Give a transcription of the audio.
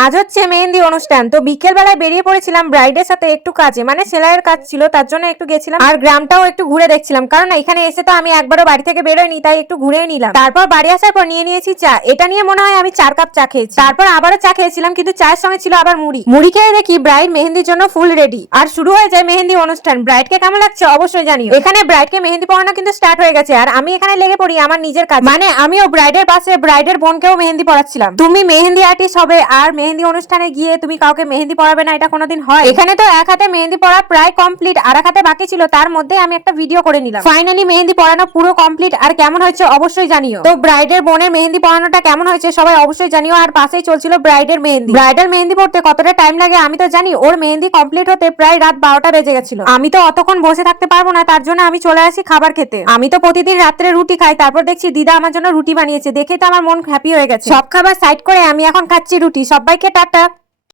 আজ হচ্ছে মেহেন্দি অনুষ্ঠান, তো বিকেল বেলায় বেরিয়ে পড়েছিলাম ব্রাইডের সাথে একটু কাজে, মানে সেলাইয়ের কাজ ছিল, তার জন্য একটু গেছিলাম। আর গ্রামটাও একটু ঘুরে দেখছিলাম, কারণ এখানে এসে তো আমি একবারও বাড়ি থেকে বেরোয়নি, তাই একটু ঘুরে নিলাম। তারপর বাড়ি আসার পর নিয়ে নিয়েছি চা। এটা নিয়ে মনে হয় আমি 4 কাপ চা খেয়েছি। তারপর আবারও চা খেয়েছিলাম, কিন্তু চায়ের সঙ্গে ছিল আবার মুড়ি খেয়ে দেখি ব্রাইড মেহেন্দির জন্য ফুল রেডি, আর শুরু হয়ে যায় মেহেন্দি অনুষ্ঠান। ব্রাইডকে কেমন লাগছে অবশ্যই জানিও। এখানে ব্রাইডকে মেহেন্দি পরানো কিন্তু স্টার্ট হয়ে গেছে, আর আমি এখানে লেগে পড়ি আমার নিজের কাজ, মানে আমিও ব্রাইডের পাশে ব্রাইডের বোনকেও মেহেন্দি পরাচ্ছিলাম। তুমি মেহেন্দি আর্টিস্ট হবে আর মেহেন্দি অনুষ্ঠানে গিয়ে তুমি কাউকে মেহেন্দি পরাবে না, এটা কোনোদিন হয়? এখানে তো এক হাতে মেহেন্দি পরা প্রায় কমপ্লিট, আর এক হাতে বাকি ছিল, তার মধ্যে আমি একটা ভিডিও করে নিলাম। ফাইনালি মেহেন্দি পরানো পুরো কমপ্লিট, আর কেমন হয়েছে অবশ্যই জানিও। তো ব্রাইডের বোনের মেহেন্দি পরানোটা কেমন হয়েছে সবাই অবশ্যই জানিও। আর পাশেই চলছিল ব্রাইডের মেহেন্দি। ব্রাইডাল মেহেন্দি পড়তে কতটা টাইম লাগে আমি তো জানি, ওর মেহেন্দি কমপ্লিট হতে প্রায় রাত 12টা বেজে গেছিল। আমি তো অতক্ষণ বসে থাকতে পারবো না, তার জন্য আমি চলে আসি খাবার খেতে। আমি তো প্রতিদিন রাত্রে রুটি খাই, তারপর দেখছি দিদা আমার জন্য রুটি বানিয়েছে, দেখে তো আমার মন হ্যাপি হয়ে গেছে। সব খাবার সাইড করে আমি এখন খাচ্ছি রুটি। সবাইকে টাটা।